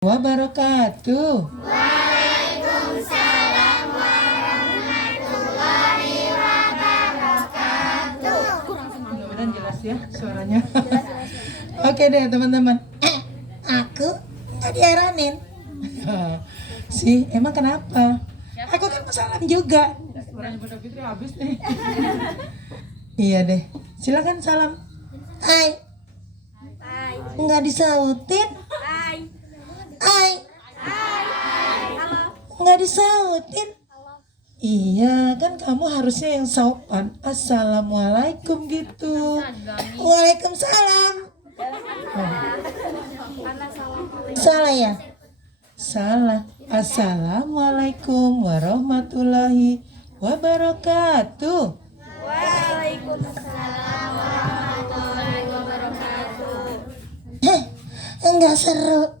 Wabarakatuh. Waalaikumsalam warahmatullahi wabarakatuh. Mudah-mudahan jelas ya suaranya. Oke deh teman-teman. Aku nggak diaranin. Emang kenapa? Aku kan mau salam juga. Suaranya Bunda Fitri habis nih. Iya deh. Silakan salam. Hai. Nggak disautin. Hai. Nggak disautin. Iya kan kamu harusnya yang sopan. Assalamualaikum gitu. Waalaikumsalam. Salah ya? Salah. Assalamualaikum warahmatullahi wabarakatuh. Waalaikumsalam warahmatullahi wabarakatuh. Enggak seru.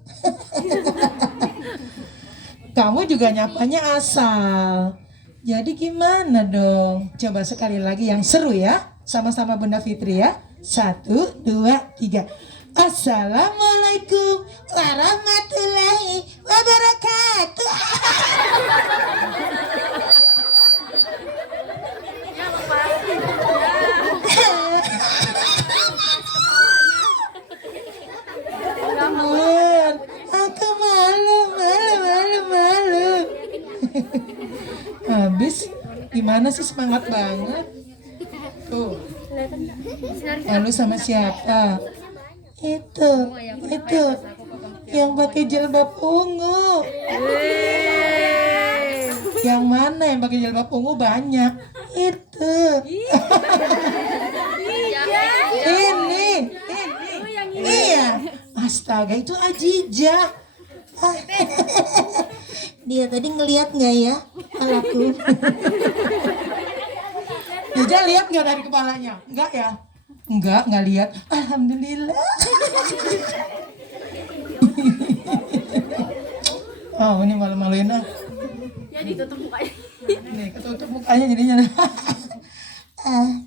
Kamu juga nyapanya asal. Jadi gimana dong? Coba sekali lagi yang seru ya. Sama-sama Bunda Fitri ya. 1, 2, 3. Assalamualaikum warahmatullahi wabarakatuh. Teman, aku malu. Habis gimana sih, semangat banget. Tuh. Lalu sama siapa? Itu yang pakai jilbab ungu. Yang mana yang pakai jilbab ungu? Banyak. Itu. Ini. Iya. Astaga, itu Ajijah. Dia tadi ngelihat nggak ya kepalaku? Ajijah lihat nggak dari kepalanya? Enggak ya? Enggak lihat. Alhamdulillah. Oh, ini malu-maluin ah. Ya ditutup mukanya. Nih, ketutup mukanya jadinya.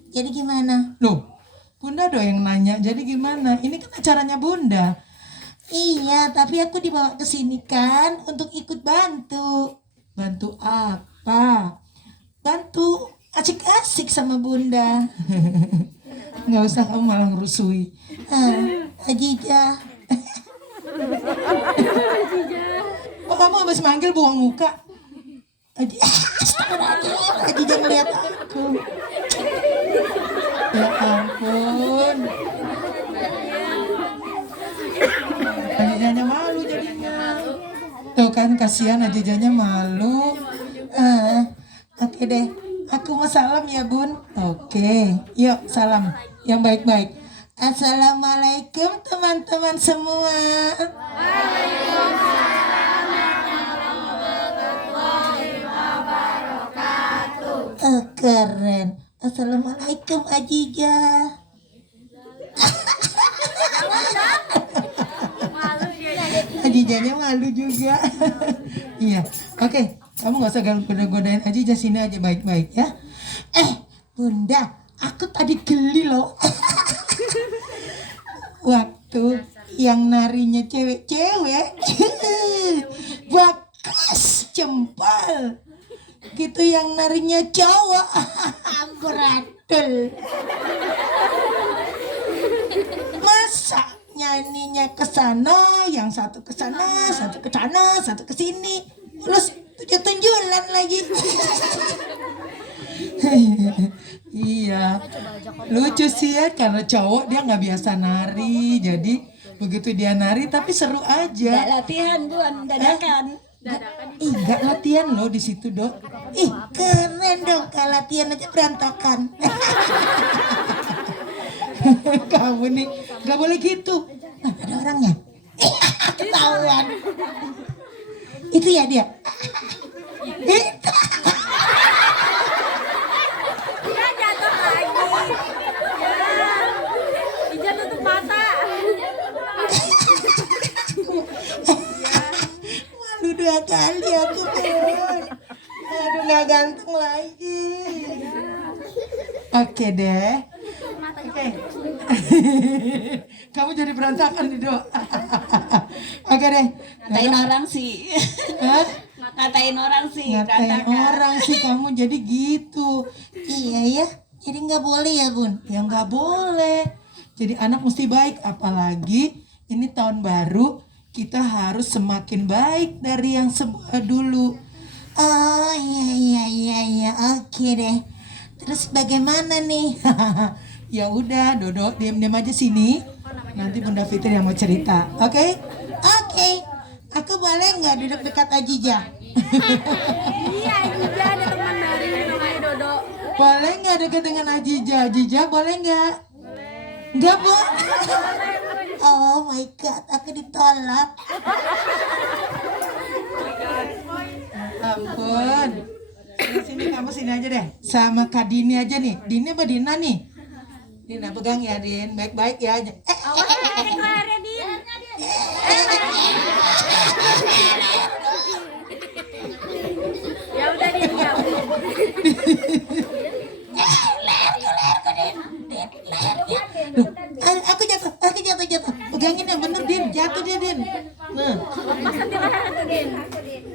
Jadi gimana? Loh, Bunda dong yang nanya. Jadi gimana? Ini kan acaranya Bunda. Iya, tapi aku dibawa ke sini kan untuk ikut bantu. Bantu apa? Bantu asik-asik sama Bunda. Nggak usah kamu malah ngerusui. Ajijah. Oh, kamu habis manggil buang muka. Ajijah ngeliat aku. Ya ampun. Ajijahnya malu jadinya. Tuh kan kasihan Ajijahnya malu. Oke deh. Aku mau salam ya Bun. Oke, yuk salam yang baik-baik. Assalamualaikum teman-teman semua. Waalaikumsalam warahmatullahi wabarakatuh. Keren. Assalamualaikum Ajijah. Ajijahnya malu juga. Iya, oke. Kamu gak usah goda-godain Ajijah, sini aja baik-baik ya. Bunda, aku tadi geli loh. Waktu yang narinya cewek-cewek. Bagus, jempol. Gitu yang narinya cowok. Beradel. Masa nyanyinya ke sana, yang satu ke sana, satu ke sana, satu ke sini. Terus tunjulan lagi. Iya, lucu sih ya, karena cowok dia nggak biasa nari, jadi begitu dia nari tapi seru aja. Nggak latihan Bun, dadakan. Nggak latihan loh di situ Dok. Keren dong, kalau latihan aja berantakan. Kamu nih nggak boleh gitu. Ada orangnya. Ketahuan. Itu ya dia. Dia jatuh lagi. Ya. Ija tutup mata. Malu 2 kali aku Bun. Aduh, nggak ganteng lagi. Oke deh. Oke. Kamu jadi berantakan nih Dok. Oke deh. Ngatain orang sih. Hah? Ngatain orang sih. Ngatain berantakan. orang sih kamu jadi gitu. Iya ya, jadi nggak boleh ya Bun? Ya nggak boleh. Jadi anak mesti baik, apalagi ini tahun baru, kita harus semakin baik dari yang dulu. Oh iya, oke deh. Terus bagaimana nih? Ya udah, Dodo diam-diam aja sini. Nanti Bunda Fitri yang mau cerita, oke? Oke. Aku boleh nggak duduk dekat Ajija? Iya, Ija ada teman dari namanya Dodo. Boleh nggak dekat dengan Ajija? Ajija boleh nggak? Nggak boleh. Oh my god, aku ditolak. Ampun. Sini kamu sini aja deh. Sama Kak Dini aja nih. Dini apa Dina nih? Dina pegang ya Din, baik-baik ya. Awas ya, keluar ya, Din. Ya udah, Din, ya udah. Duh, aku jatuh. Pegangin yang bener Din, jatuh dia Din. Nah, Lepas nanti leher tuh, Din.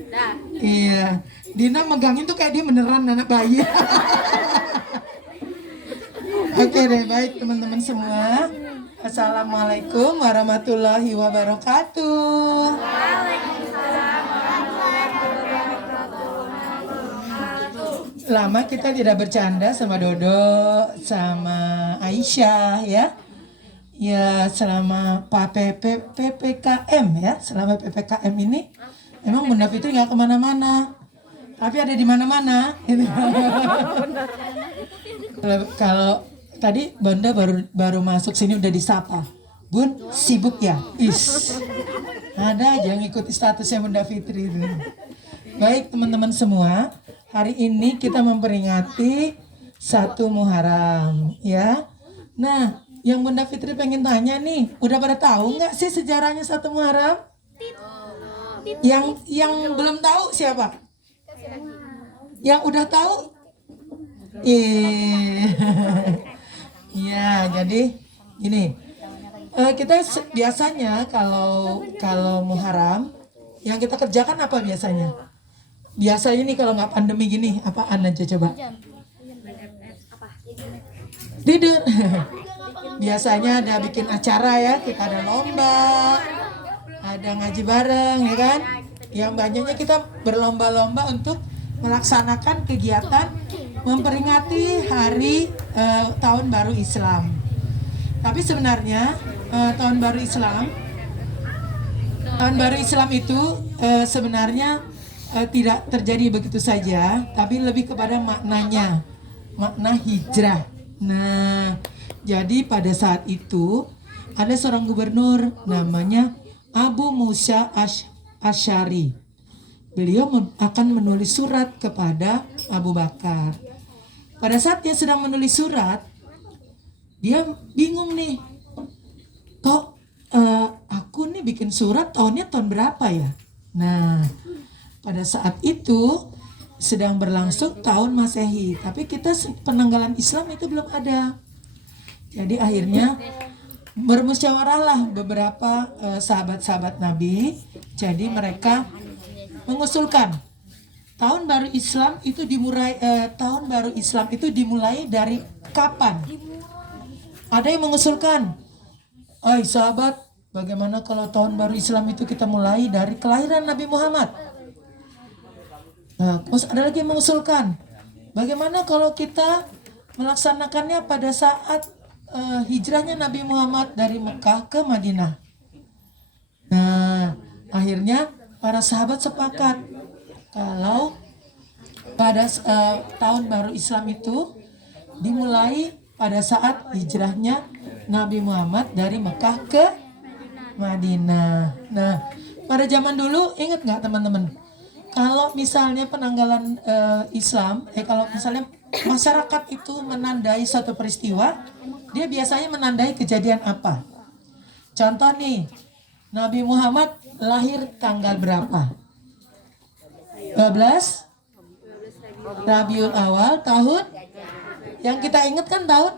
Dah. iya. Dina megangin tuh kayak dia beneran anak bayi. Oke deh, baik teman-teman semua. Assalamualaikum warahmatullahi wabarakatuh. Lama kita tidak bercanda sama Dodo, sama Aisyah ya. Ya selama PPKM ya, selama PPKM ini emang Bunda Fitri nggak kemana-mana, tapi ada di mana-mana. Gitu. Kalau tadi Bunda baru masuk sini udah disapa, Bun sibuk ya, ada aja yang ikuti statusnya Bunda Fitri itu. Baik teman-teman semua, hari ini kita memperingati 1 Muharram ya. Nah, yang Bunda Fitri pengen tanya nih, udah pada tahu nggak sih sejarahnya 1 Muharram? Yang belum tahu siapa? Yang udah tahu? Iya, jadi gini. Kita biasanya kalau Muharram yang kita kerjakan apa biasanya? Biasanya nih kalau nggak pandemi gini, apaan aja coba? Tidur. Biasanya ada bikin acara ya, kita ada lomba, ada ngaji bareng ya kan? Yang banyaknya kita berlomba-lomba untuk melaksanakan kegiatan memperingati hari Tahun Baru Islam. Tapi sebenarnya Tahun Baru Islam itu sebenarnya tidak terjadi begitu saja, tapi lebih kepada maknanya, makna hijrah. Nah, jadi pada saat itu ada seorang gubernur namanya Abu Musa Asy'ari. Beliau akan menulis surat kepada Abu Bakar. Pada saat dia sedang menulis surat, dia bingung nih, kok aku nih bikin surat tahun berapa ya? Nah, pada saat itu sedang berlangsung tahun Masehi, tapi kita penanggalan Islam itu belum ada. Jadi akhirnya bermusyawarahlah beberapa sahabat-sahabat Nabi. Jadi mereka mengusulkan tahun baru Islam itu dimulai dari kapan? Ada yang mengusulkan, sahabat, bagaimana kalau tahun baru Islam itu kita mulai dari kelahiran Nabi Muhammad? Nah, terus ada lagi yang mengusulkan, bagaimana kalau kita melaksanakannya pada saat hijrahnya Nabi Muhammad dari Mekah ke Madinah? Nah, akhirnya para sahabat sepakat kalau pada tahun baru Islam itu dimulai pada saat hijrahnya Nabi Muhammad dari Mekah ke Madinah. Nah, pada zaman dulu ingat nggak teman-teman? Kalau misalnya penanggalan Islam, kalau misalnya masyarakat itu menandai suatu peristiwa, dia biasanya menandai kejadian apa? Contoh nih, Nabi Muhammad lahir tanggal berapa? 12 Rabiul Awal tahun yang kita ingat kan tahun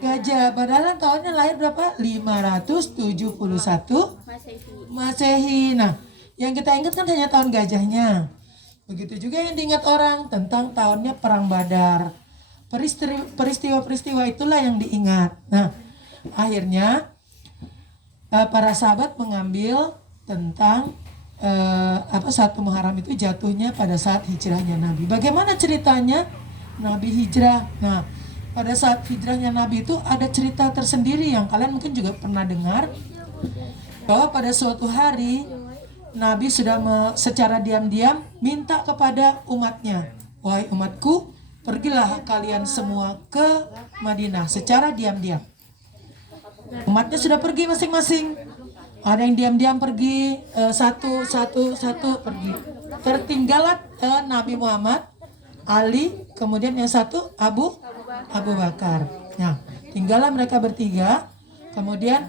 gajah. Padahal tahunnya lahir berapa? 571 Masehi. Nah, yang kita ingat kan hanya tahun gajahnya. Begitu juga yang diingat orang tentang tahunnya Perang Badar. Peristiwa-peristiwa itulah yang diingat. Nah, akhirnya para sahabat mengambil tentang satu Muharram itu jatuhnya pada saat hijrahnya Nabi. Bagaimana ceritanya Nabi hijrah? Nah, pada saat hijrahnya Nabi itu ada cerita tersendiri yang kalian mungkin juga pernah dengar, bahwa pada suatu hari Nabi sudah secara diam-diam minta kepada umatnya, wahai umatku, pergilah kalian semua ke Madinah secara diam-diam. Umatnya sudah pergi masing-masing. Ada yang diam-diam pergi, satu pergi. Tertinggallah Nabi Muhammad, Ali, kemudian yang satu Abu Bakar. Nah, tinggallah mereka bertiga. Kemudian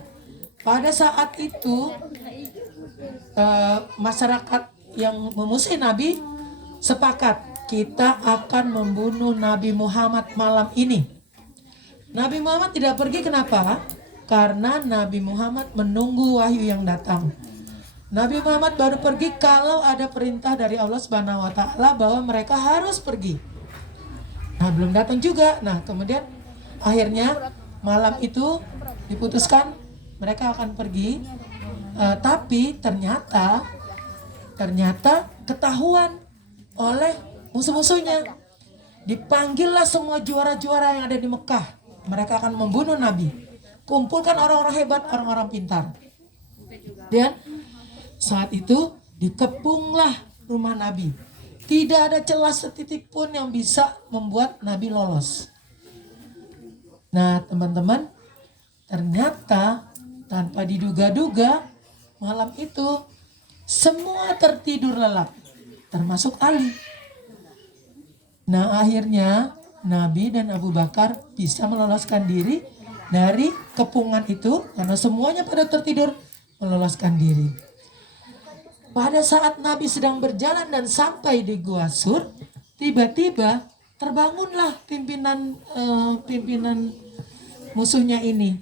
pada saat itu masyarakat yang memusuhi Nabi sepakat, kita akan membunuh Nabi Muhammad malam ini. Nabi Muhammad tidak pergi, kenapa? Karena Nabi Muhammad menunggu wahyu yang datang. Nabi Muhammad baru pergi kalau ada perintah dari Allah Subhanahu wa taala bahwa mereka harus pergi. Nah, belum datang juga. Nah, kemudian akhirnya malam itu diputuskan mereka akan pergi. Tapi ternyata ketahuan oleh musuh-musuhnya. Dipanggillah semua juara-juara yang ada di Mekah. Mereka akan membunuh Nabi. Kumpulkan orang-orang hebat, orang-orang pintar. Dan saat itu dikepunglah rumah Nabi. Tidak ada celah setitik pun yang bisa membuat Nabi lolos. Nah, teman-teman, ternyata tanpa diduga-duga malam itu semua tertidur lelap, termasuk Ali. Nah, akhirnya Nabi dan Abu Bakar bisa meloloskan diri dari kepungan itu karena semuanya pada tertidur, meloloskan diri. Pada saat Nabi sedang berjalan dan sampai di Gua Sur, tiba-tiba terbangunlah pimpinan musuhnya ini.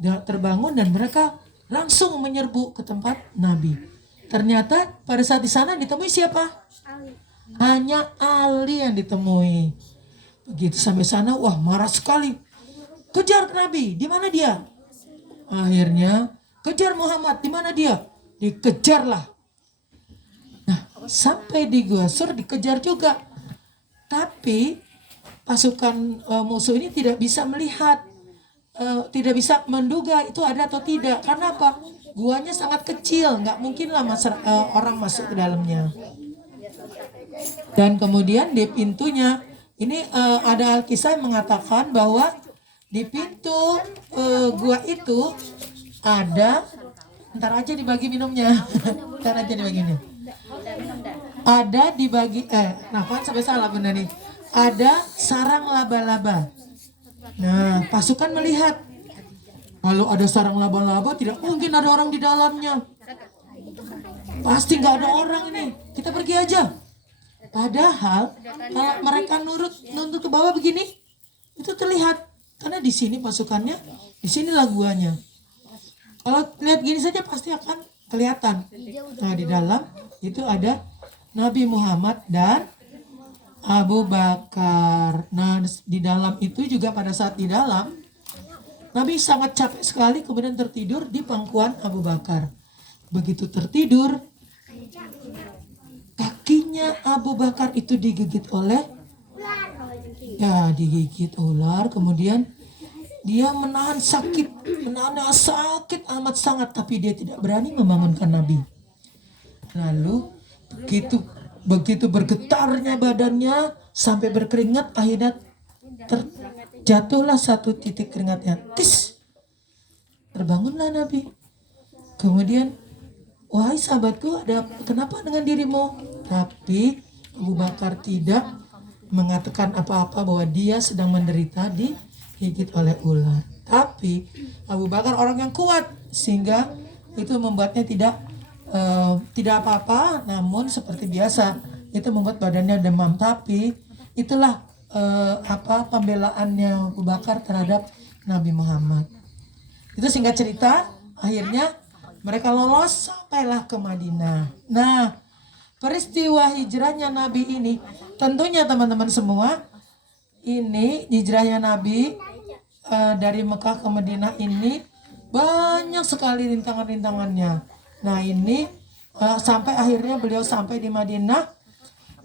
Terbangun dan mereka langsung menyerbu ke tempat Nabi. Ternyata pada saat di sana ditemui siapa? Hanya Ali yang ditemui. Begitu sampai sana, wah marah sekali. Kejar Nabi, di mana dia? Akhirnya kejar Muhammad, di mana dia? Dikejarlah. Nah, sampai di Gua Sur dikejar juga. Tapi pasukan musuh ini tidak bisa melihat, tidak bisa menduga itu ada atau tidak. Karena apa? Guanya sangat kecil, nggak mungkinlah orang masuk ke dalamnya. Dan kemudian di pintunya ini ada kisah yang mengatakan bahwa di pintu gua itu ada, ntar aja dibagi minumnya, ntar aja dibagi minum. Ada dibagi, nah kan sampai salah bener nih. Ada sarang laba-laba. Nah, pasukan melihat, kalau ada sarang laba-laba tidak mungkin ada orang di dalamnya. Pasti nggak ada orang ini. Kita pergi aja. Padahal kalau mereka nuntut ke bawah begini, itu terlihat. Karena di sini pasukannya, di sinilah guanya. Kalau lihat gini saja pasti akan kelihatan. Nah, di dalam itu ada Nabi Muhammad dan Abu Bakar. Nah, di dalam itu juga pada saat di dalam, Nabi sangat capek sekali kemudian tertidur di pangkuan Abu Bakar. Begitu tertidur, kakinya Abu Bakar itu digigit ular, kemudian dia menahan sakit amat sangat, tapi dia tidak berani membangunkan Nabi. Lalu begitu bergetarnya badannya sampai berkeringat, akhirnya terjatuhlah satu titik keringatnya. Terbangunlah Nabi. Kemudian, wahai sahabatku, ada kenapa dengan dirimu? Tapi Abu Bakar tidak mengatakan apa-apa bahwa dia sedang menderita digigit oleh ular. Tapi Abu Bakar orang yang kuat sehingga itu membuatnya tidak apa-apa, namun seperti biasa itu membuat badannya demam. Tapi itulah pembelaannya Abu Bakar terhadap Nabi Muhammad. Itu singkat cerita, akhirnya mereka lolos sampailah ke Madinah. Nah, peristiwa hijrahnya Nabi ini, tentunya teman-teman semua, ini hijrahnya Nabi dari Mekah ke Madinah ini banyak sekali rintangan-rintangannya. Nah ini sampai akhirnya beliau sampai di Madinah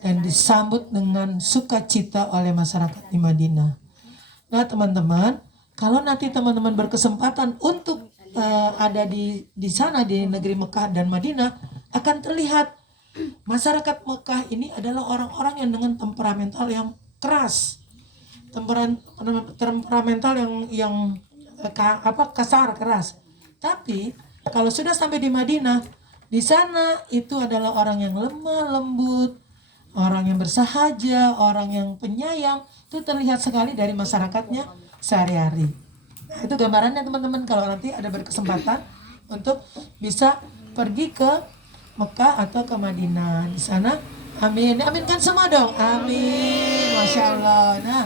dan disambut dengan sukacita oleh masyarakat di Madinah. Nah teman-teman, kalau nanti teman-teman berkesempatan untuk ada di sana di negeri Mekah dan Madinah, akan terlihat masyarakat Mekah ini adalah orang-orang yang dengan temperamental yang keras, temperamental yang kasar, keras. Tapi kalau sudah sampai di Madinah, di sana itu adalah orang yang lemah lembut, orang yang bersahaja, orang yang penyayang. Itu terlihat sekali dari masyarakatnya sehari-hari. Nah, itu gambarannya teman-teman, kalau nanti ada berkesempatan untuk bisa pergi ke Mekah atau ke Madinah. Di sana, amin. Aminkan semua dong. Amin. Masya Allah. Nah,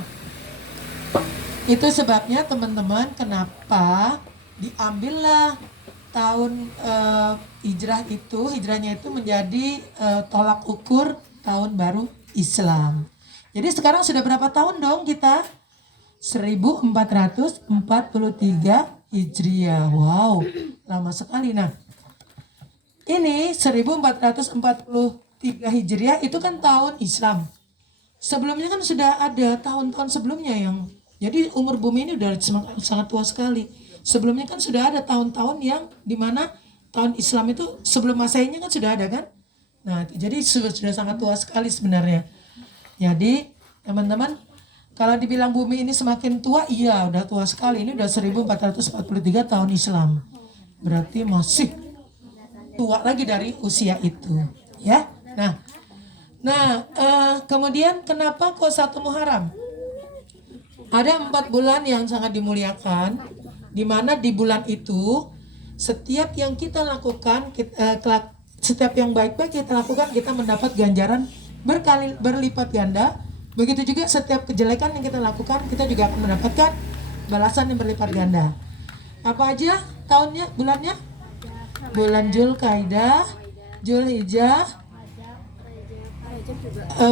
itu sebabnya teman-teman kenapa diambillah tahun hijrahnya itu menjadi tolak ukur tahun baru Islam. Jadi sekarang sudah berapa tahun dong kita? 1443 Hijriah. Wow, lama sekali. Nah, ini 1443 Hijriah itu kan tahun Islam. Sebelumnya kan sudah ada tahun-tahun sebelumnya yang, jadi umur bumi ini udah sangat tua sekali. Sebelumnya kan sudah ada tahun-tahun yang dimana tahun Islam itu sebelum Masehinya kan sudah ada kan. Nah jadi sudah sangat tua sekali sebenarnya. Jadi teman-teman, kalau dibilang bumi ini semakin tua, iya udah tua sekali. Ini udah 1443 tahun Islam. Berarti masih tua lagi dari usia itu, ya. Nah, kemudian kenapa kok 1 Muharram? Ada 4 bulan yang sangat dimuliakan, di mana di bulan itu setiap yang kita lakukan, setiap yang baik-baik kita lakukan, kita mendapat ganjaran berlipat ganda. Begitu juga setiap kejelekan yang kita lakukan, kita juga akan mendapatkan balasan yang berlipat ganda. Apa aja tahunnya, bulannya? Bulan Zulkaidah, Zulhijjah,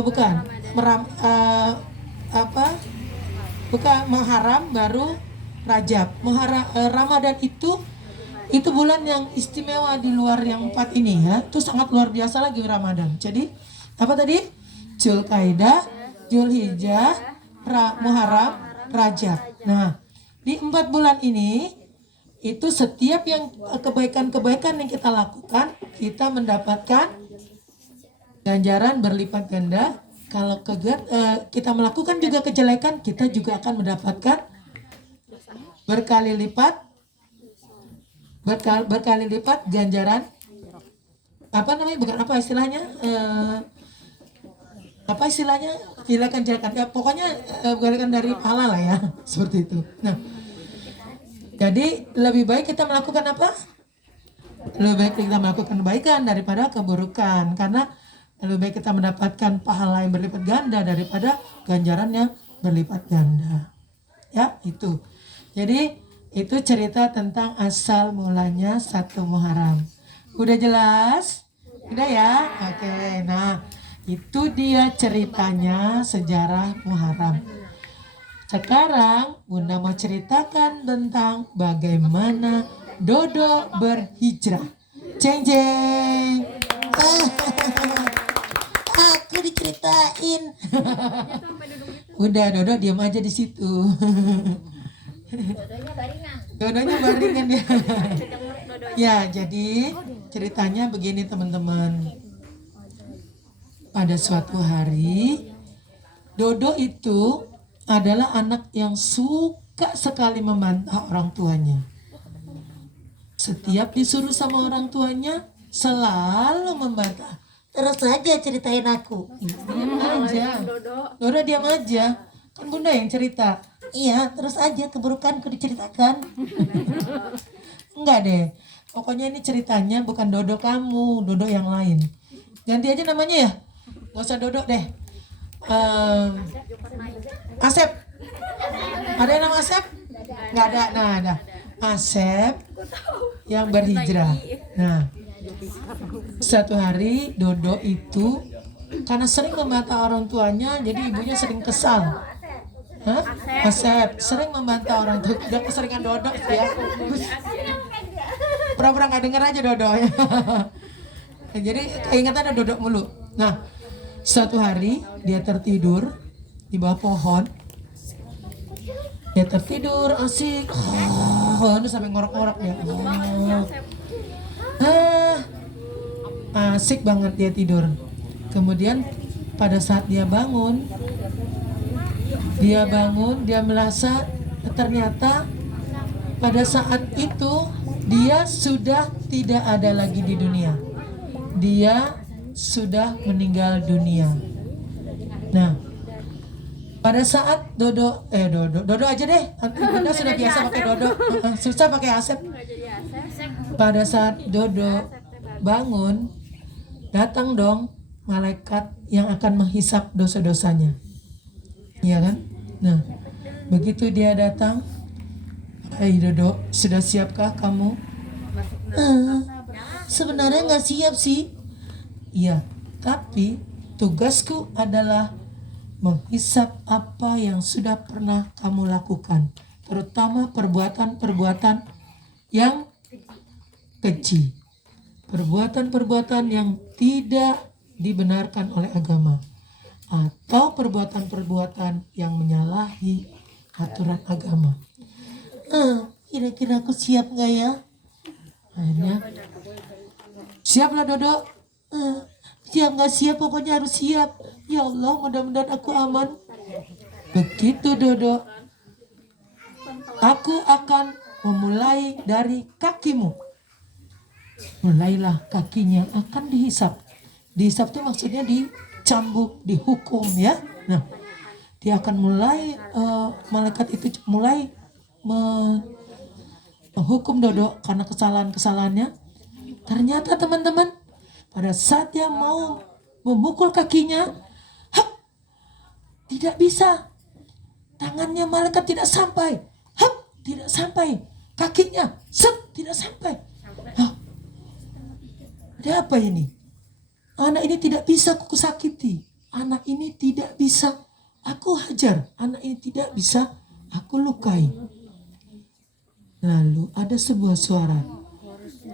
bukan Muharram, baru Rajab. Ramadan itu bulan yang istimewa di luar yang 4 ini ya. Itu sangat luar biasa lagi Ramadan. Jadi apa tadi? Zulkaidah, Zulhijjah, Muharram, Rajab. Nah, di 4 bulan ini itu setiap yang kebaikan-kebaikan yang kita lakukan, kita mendapatkan ganjaran berlipat ganda. Kalau kita melakukan juga kejelekan, kita juga akan mendapatkan berkali lipat ganjaran. Apa namanya? Bukan apa istilahnya? Jelekan ya, pokoknya kebaikan dari pahala lah ya, seperti itu. Nah, jadi lebih baik kita melakukan apa? Lebih baik kita melakukan kebaikan daripada keburukan, karena lebih baik kita mendapatkan pahala yang berlipat ganda daripada ganjarannya berlipat ganda. Ya, itu. Jadi itu cerita tentang asal mulanya 1 Muharram. Udah jelas? Udah ya? Oke. Nah, itu dia ceritanya sejarah Muharram. Sekarang Bunda mau ceritakan tentang bagaimana Dodo berhijrah. Ceng ceng. Aku diceritain. Udah, Dodo diam aja di situ. Dodonya baringan dia. Ya, jadi ceritanya begini teman-teman. Pada suatu hari, Dodo itu adalah anak yang suka sekali membantah orang tuanya. Setiap disuruh sama orang tuanya, selalu membantah. Terus aja ceritain aku. Diam aja. Dodo diam aja. Kan Bunda yang cerita. Iya, terus aja keburukanku diceritakan. Enggak deh. Pokoknya ini ceritanya bukan Dodo kamu, Dodo yang lain. Ganti aja namanya ya. Gak usah Dodo deh. Asep. Ada yang nama Asep? nggak ada. Nah, ada Asep yang berhijrah. Nah, satu hari Dodo itu karena sering membantah orang tuanya, jadi ibunya sering kesal. Hah? Asep sering membantah orang tua. Udah keseringan Dodo sih ya. Pura-pura nggak denger aja Dodo ya. Jadi keingetannya Dodo mulu. Nah, suatu hari dia tertidur di bawah pohon. Dia tertidur asik. Itu sampai ngorok-ngorok ya. Asik banget dia tidur. Kemudian pada saat dia bangun, dia merasa ternyata pada saat itu dia sudah tidak ada lagi di dunia. Dia sudah meninggal dunia. Nah, pada saat Dodo aja deh. Bunda sudah biasa pakai Dodo, susah pakai Asep. Pada saat Dodo bangun, datang dong malaikat yang akan menghisap dosa-dosanya. Iya kan? Nah, begitu dia datang, hai Dodo, sudah siapkah kamu? Sebenarnya nggak siap sih. Iya, tapi tugasku adalah menghisap apa yang sudah pernah kamu lakukan, terutama perbuatan-perbuatan yang keji, perbuatan-perbuatan yang tidak dibenarkan oleh agama, atau perbuatan-perbuatan yang menyalahi aturan agama. Kira-kira aku siap nggak ya? Akhirnya, siaplah Dodo. Siap nggak siap, pokoknya harus siap. Ya Allah, mudah-mudahan aku aman. Begitu Dodo, aku akan memulai dari kakimu. Mulailah kakinya akan dihisap. Dihisap itu maksudnya dicambuk, dihukum ya. Nah, dia akan mulai, malaikat itu mulai menghukum Dodo karena kesalahan-kesalahannya. Ternyata teman-teman, pada saat dia mau memukul kakinya, tidak bisa. Tangannya malaikat tidak sampai. Tidak sampai. Kakinya, tidak sampai. Ada apa ini? Anak ini tidak bisa aku sakiti. Anak ini tidak bisa aku hajar. Anak ini tidak bisa aku lukai. Lalu ada sebuah suara.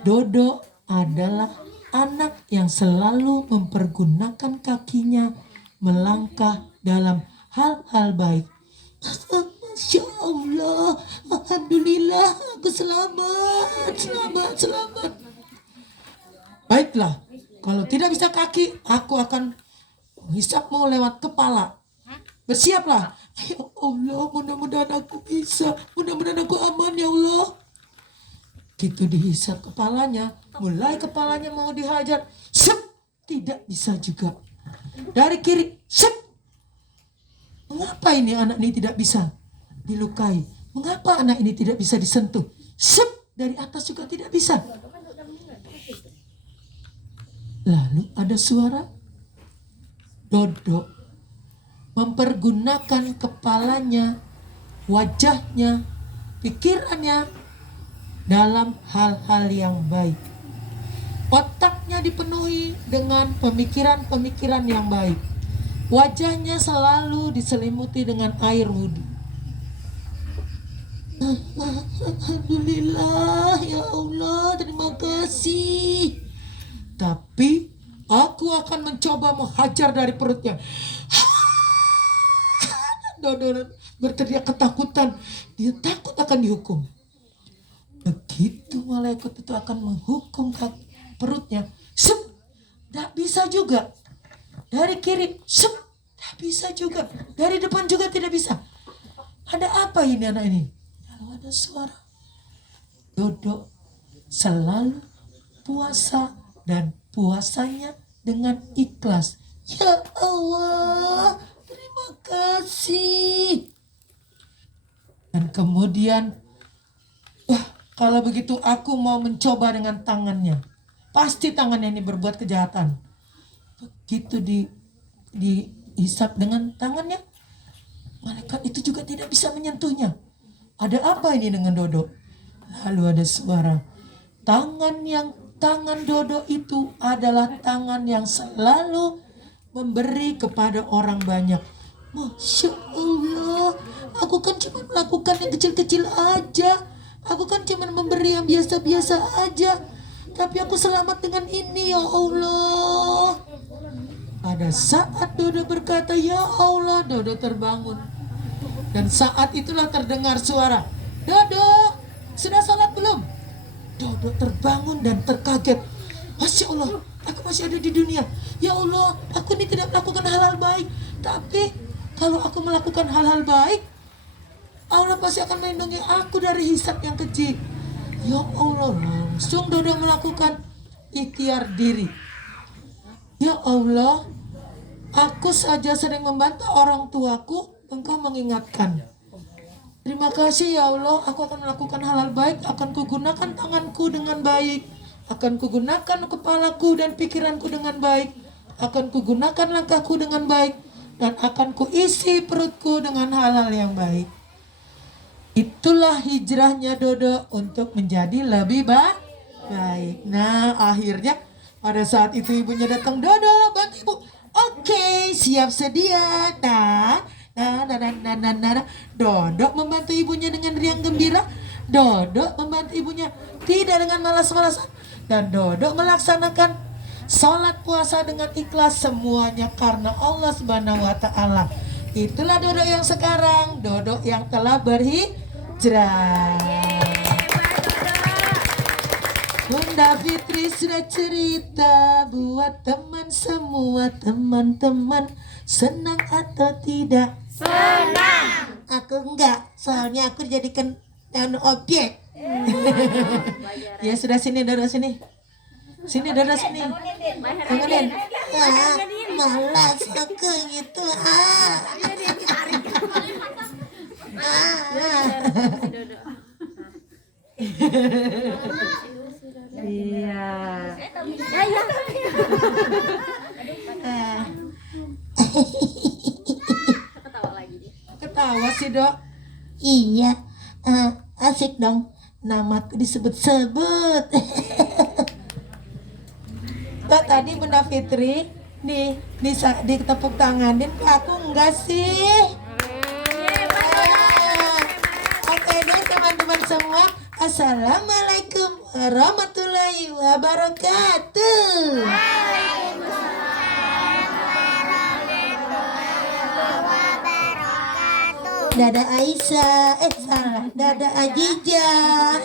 Dodo adalah anak yang selalu mempergunakan kakinya melangkah dalam hal-hal baik. Masya Allah, alhamdulillah, aku selamat. Baiklah, kalau tidak bisa kaki, aku akan menghisapmu lewat kepala. Bersiaplah. Ya Allah, mudah-mudahan aku bisa, mudah-mudahan aku aman ya Allah. Gitu dihisap kepalanya, mulai kepalanya mau dihajar, tidak bisa juga. Dari kiri, mengapa ini anak ini tidak bisa dilukai? Mengapa anak ini tidak bisa disentuh? Dari atas juga tidak bisa. Lalu ada suara Dodo mempergunakan kepalanya, wajahnya, pikirannya dalam hal-hal yang baik. Otaknya dipenuhi dengan pemikiran-pemikiran yang baik. Wajahnya selalu diselimuti dengan air wudhu. Alhamdulillah, ya Allah, terima kasih. Tapi aku akan mencoba menghajar dari perutnya. Dodo berteriak ketakutan. Dia takut akan dihukum. Begitu malaikat itu akan menghukum perutnya, tidak bisa juga. Dari kiri, tidak bisa juga. Dari depan juga tidak bisa. Ada apa ini anak ini? Lalu ada suara. Dodo selalu puasa dan puasanya dengan ikhlas. Ya Allah, terima kasih. Dan kemudian, kalau begitu aku mau mencoba dengan tangannya. Pasti tangannya ini berbuat kejahatan. Begitu dihisap dengan tangannya, malaikat itu juga tidak bisa menyentuhnya. Ada apa ini dengan Dodo? Lalu ada suara, tangan Dodo itu adalah tangan yang selalu memberi kepada orang banyak. Masya Allah, aku kan cuma melakukan yang kecil-kecil aja. Aku kan cuma memberi yang biasa-biasa aja. Tapi aku selamat dengan ini, ya Allah. Pada saat Dodo berkata, ya Allah, Dodo terbangun. Dan saat itulah terdengar suara, Dodo, sudah sholat belum? Dodo terbangun dan terkaget. Masya Allah, aku masih ada di dunia. Ya Allah, aku ini tidak melakukan hal-hal baik. Tapi kalau aku melakukan hal-hal baik, Allah pasti akan melindungi aku dari hisab yang keji. Ya Allah, langsung Dodo melakukan ikhtiar diri. Ya Allah, aku saja sering membantu orang tuaku, Engkau mengingatkan. Terima kasih ya Allah, aku akan melakukan hal-hal baik, akan kugunakan tanganku dengan baik, akan kugunakan kepalaku dan pikiranku dengan baik, akan kugunakan langkahku dengan baik, dan akan kuisi perutku dengan hal-hal yang baik. Itulah hijrahnya Dodo untuk menjadi lebih baik. Nah, akhirnya pada saat itu ibunya datang, Dodo, bantu ibu. Oke, siap sedia. Dodo membantu ibunya dengan riang gembira. Dodo membantu ibunya tidak dengan malas-malasan. Dan Dodo melaksanakan sholat puasa dengan ikhlas, semuanya karena Allah Subhanahu wa Ta'ala. Itulah Dodo yang sekarang, Dodo yang telah berhijrah. Bunda Fitri sudah cerita buat teman semua, teman-teman senang atau tidak? Senang. Aku enggak, soalnya aku jadikan objek. Ya sudah, sini Dodo, sini. Sini Dodo, sini. Bangunin. Malas aku gitu. Iya. Ketawa sih Dok. Iya, asik dong. Namaku disebut-sebut. Kok tadi Bunda Fitri di tepuk tanganin, aku enggak sih? Oke deh teman-teman semua, assalamualaikum warahmatullahi wabarakatuh. Dada Aisyah, salah, Dada Ajijah.